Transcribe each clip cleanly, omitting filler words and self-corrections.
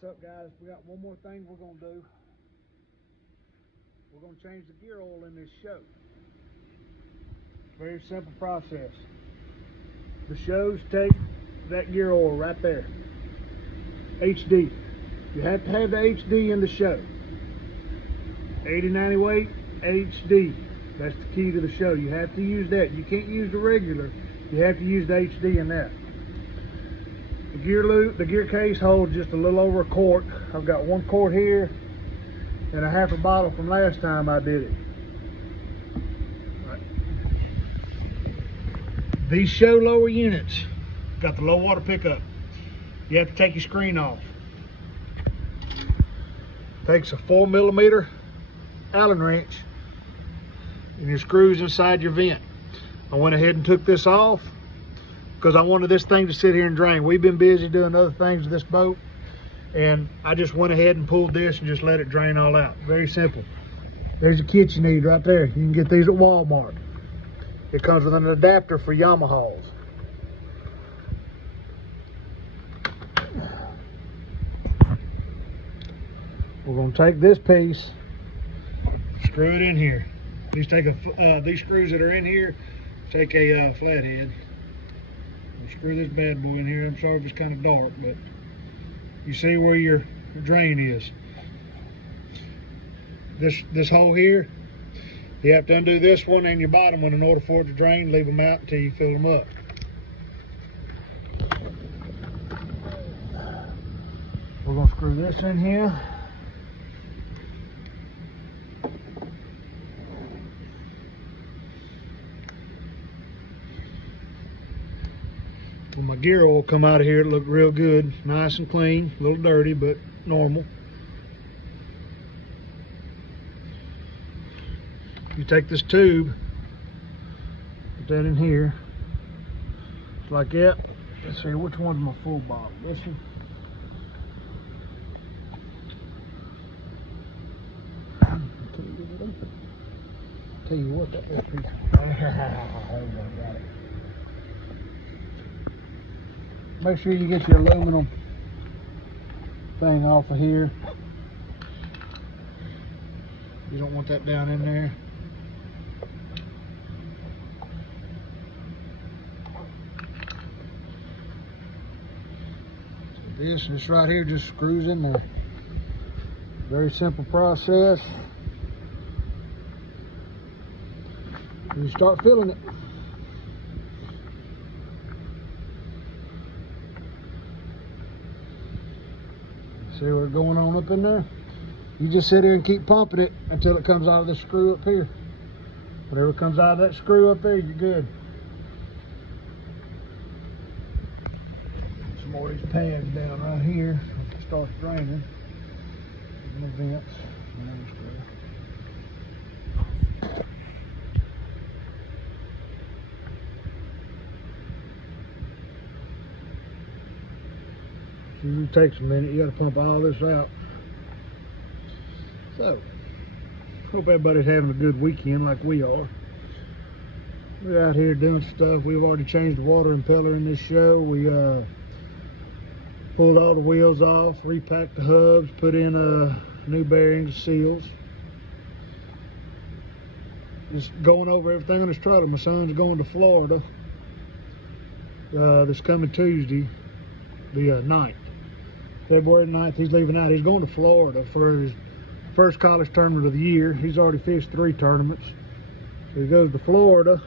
what's up, guys? We got one more thing we're gonna do. We're gonna change the gear oil in this show. Very simple process. The shows take that gear oil right there. HD. You have to have the HD in the show. 80-90 weight, HD. That's the key to the show. You have to use that. You can't use the regular. You have to use the HD in that. The gear loop, the gear case holds just a little over a quart. I've got 1 quart here and a half a bottle from last time I did it. Right. These show lower units got the low water pickup. You have to take your screen off. Takes a 4mm Allen wrench and your screws inside your vent. I went ahead and took this off because I wanted this thing to sit here and drain. We've been busy doing other things with this boat, and I just went ahead and pulled this and just let it drain all out. Very simple. There's a kit you need right there. You can get these at Walmart. It comes with an adapter for Yamahas. We're going to take this piece, screw it in here. These screws that are in here take a flathead. We'll screw this bad boy in here. I'm sorry if it's kind of dark, but you see where your drain is. This hole here, you have to undo this one and your bottom one in order for it to drain. Leave them out until you fill them up. We're going to screw this in here. When my gear oil come out of here, it looked real good, nice and clean, a little dirty, but normal. You take this tube, put that in here, just like that. Let's see, which one's my full bottle? This one. Tell you what, that little piece. Got it. Make sure you get your aluminum thing off of here. You don't want that down in there. So this right here just screws in there. Very simple process. And you start filling it. See what's going on up in there? You just sit here and keep pumping it until it comes out of this screw up here. Whatever comes out of that screw up there, you're good. Some more of these pads down right here. It starts draining. In the vents. It takes a minute. You got to pump all this out. So, hope everybody's having a good weekend like we are. We're out here doing stuff. We've already changed the water impeller in this show. We pulled all the wheels off, repacked the hubs, put in new bearings, seals. Just going over everything on this trailer. My son's going to Florida this coming Tuesday, the 9th. February 9th, he's leaving out. He's going to Florida for his first college tournament of the year. He's already fished 3 tournaments. So he goes to Florida.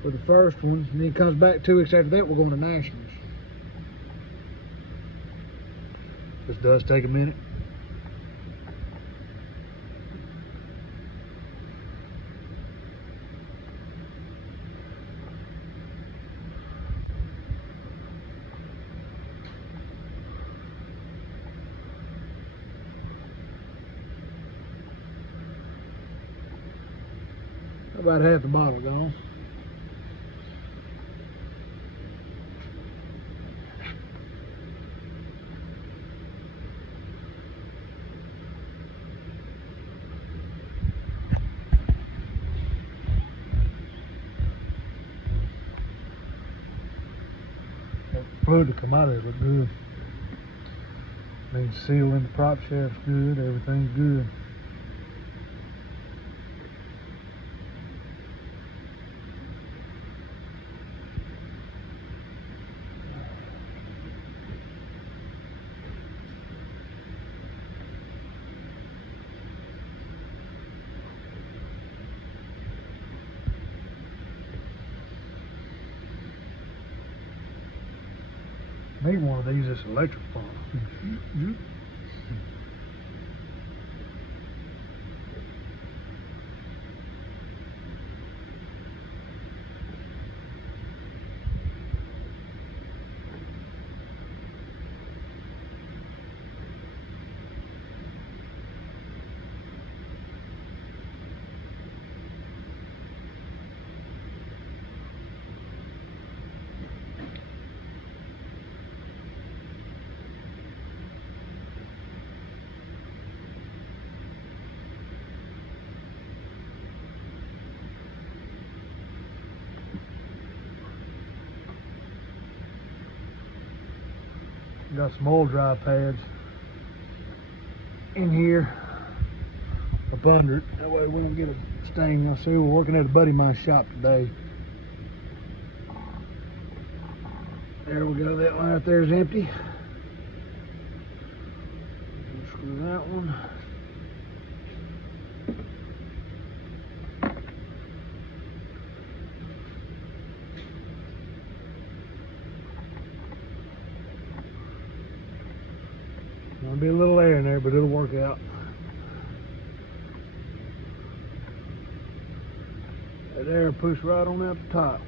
For the first one, and then he comes back 2 weeks after that. We're going to Nationals. This does take a minute. About half the bottle gone. fluid to come out of it look good. Needs sealing, the prop shaft's good, everything's good. Need one of these, this electric pump. Got some oil dry pads in here up under it. That way we don't get a stain. You'll see we're working at a buddy of mine's shop today. There we go. That one right there is empty. Screw that one. There'll be a little air in there, but it'll work out. That air push right on out the top.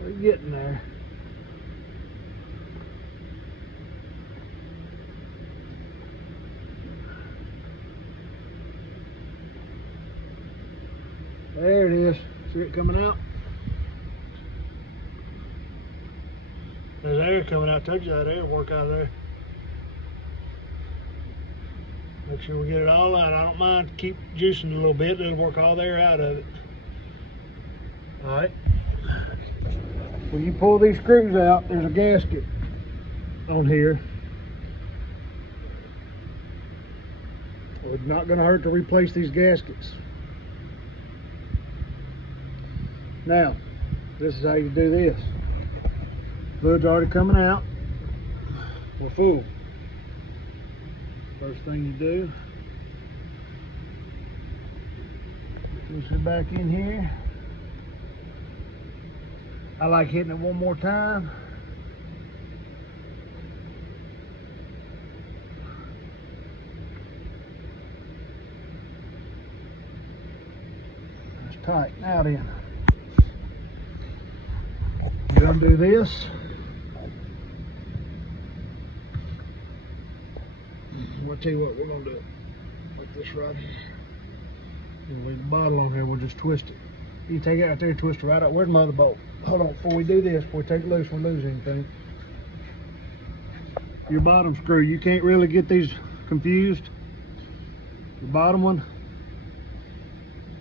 We're getting there. There it is. See it coming out? There's air coming out. Told you that air work out of there. Make sure we get it all out. I don't mind keep juicing a little bit. It'll work all the air out of it. All right. When you pull these screws out, there's a gasket on here. Well, it's not going to hurt to replace these gaskets. Now, this is how you do this. Fluid's already coming out. We're full. First thing you do, push it back in here. I like hitting it one more time. That's tight. Now then, you undo this. I'll tell you what we're gonna do. Like this right here. We'll leave the bottle on here. We'll just twist it. You take it out there, twist it right out. Where's my other bolt? Hold on, before we do this, before we take it loose, we'll lose anything. Your bottom screw, you can't really get these confused. The bottom one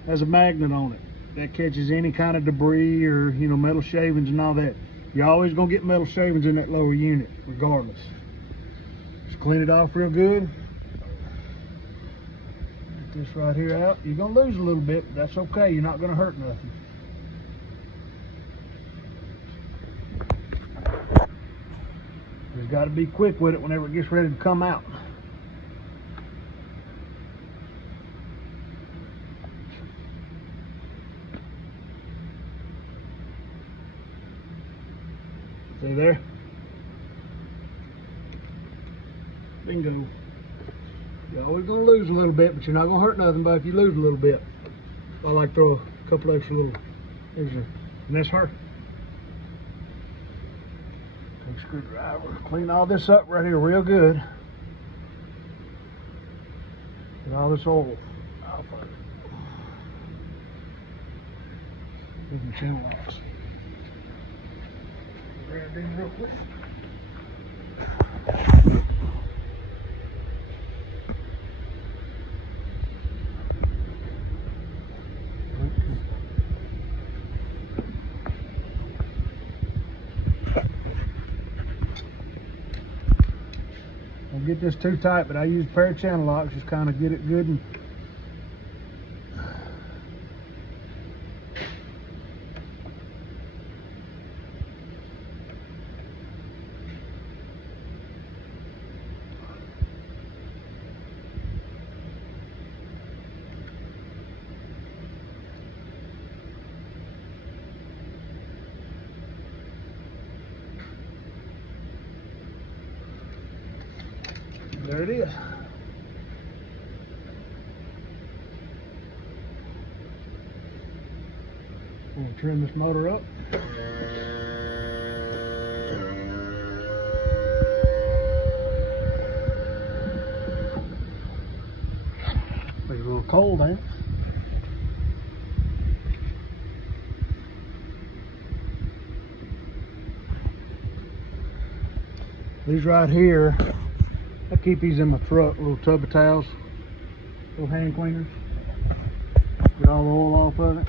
has a magnet on it that catches any kind of debris or, you know, metal shavings and all that. You're always gonna get metal shavings in that lower unit, regardless. Just clean it off real good. Get this right here out. You're gonna lose a little bit, but that's okay. You're not gonna hurt nothing. You've got to be quick with it whenever it gets ready to come out. See there? Bingo. You're always going to lose a little bit, but you're not going to hurt nothing by if you lose a little bit. I like to throw a couple extra little, and that's her. big screwdriver. Clean all this up right here real good. Get all this oil off of it. Even channel locks. Grab these real quick. Don't get this too tight, but I use a pair of channel locks, just kind of get it good and there it is. I'm going to trim this motor up. It's a little cold, ain't it? These right here, I keep these in my truck, little tub of towels, little hand cleaners. Get all the oil off of it.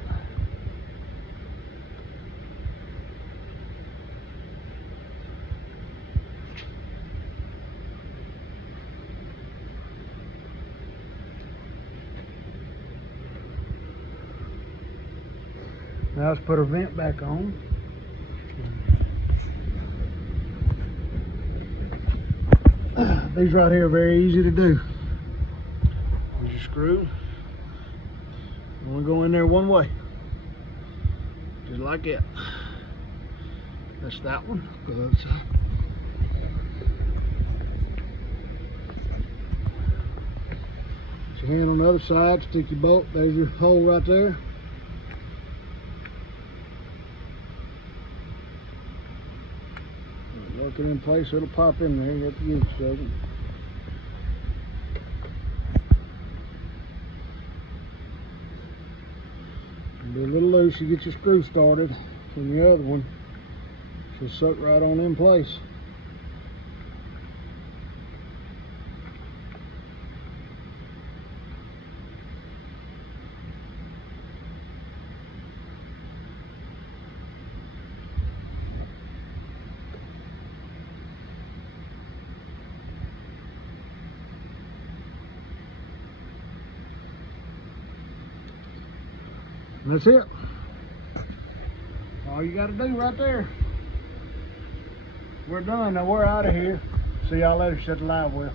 Now let's put our vent back on. These right here are very easy to do. Here's your screw. You want to go in there one way, just like that. That's that one. Go to the other side. Put your hand on the other side, stick your bolt. There's your hole right there. Lock it in place, it'll pop in there. You have to give it a second. Be a little loose, you get your screw started, and the other one should suck right on in place. And that's it. All you got to do right there. We're done. Now we're out of here. See y'all later. Shut the live well.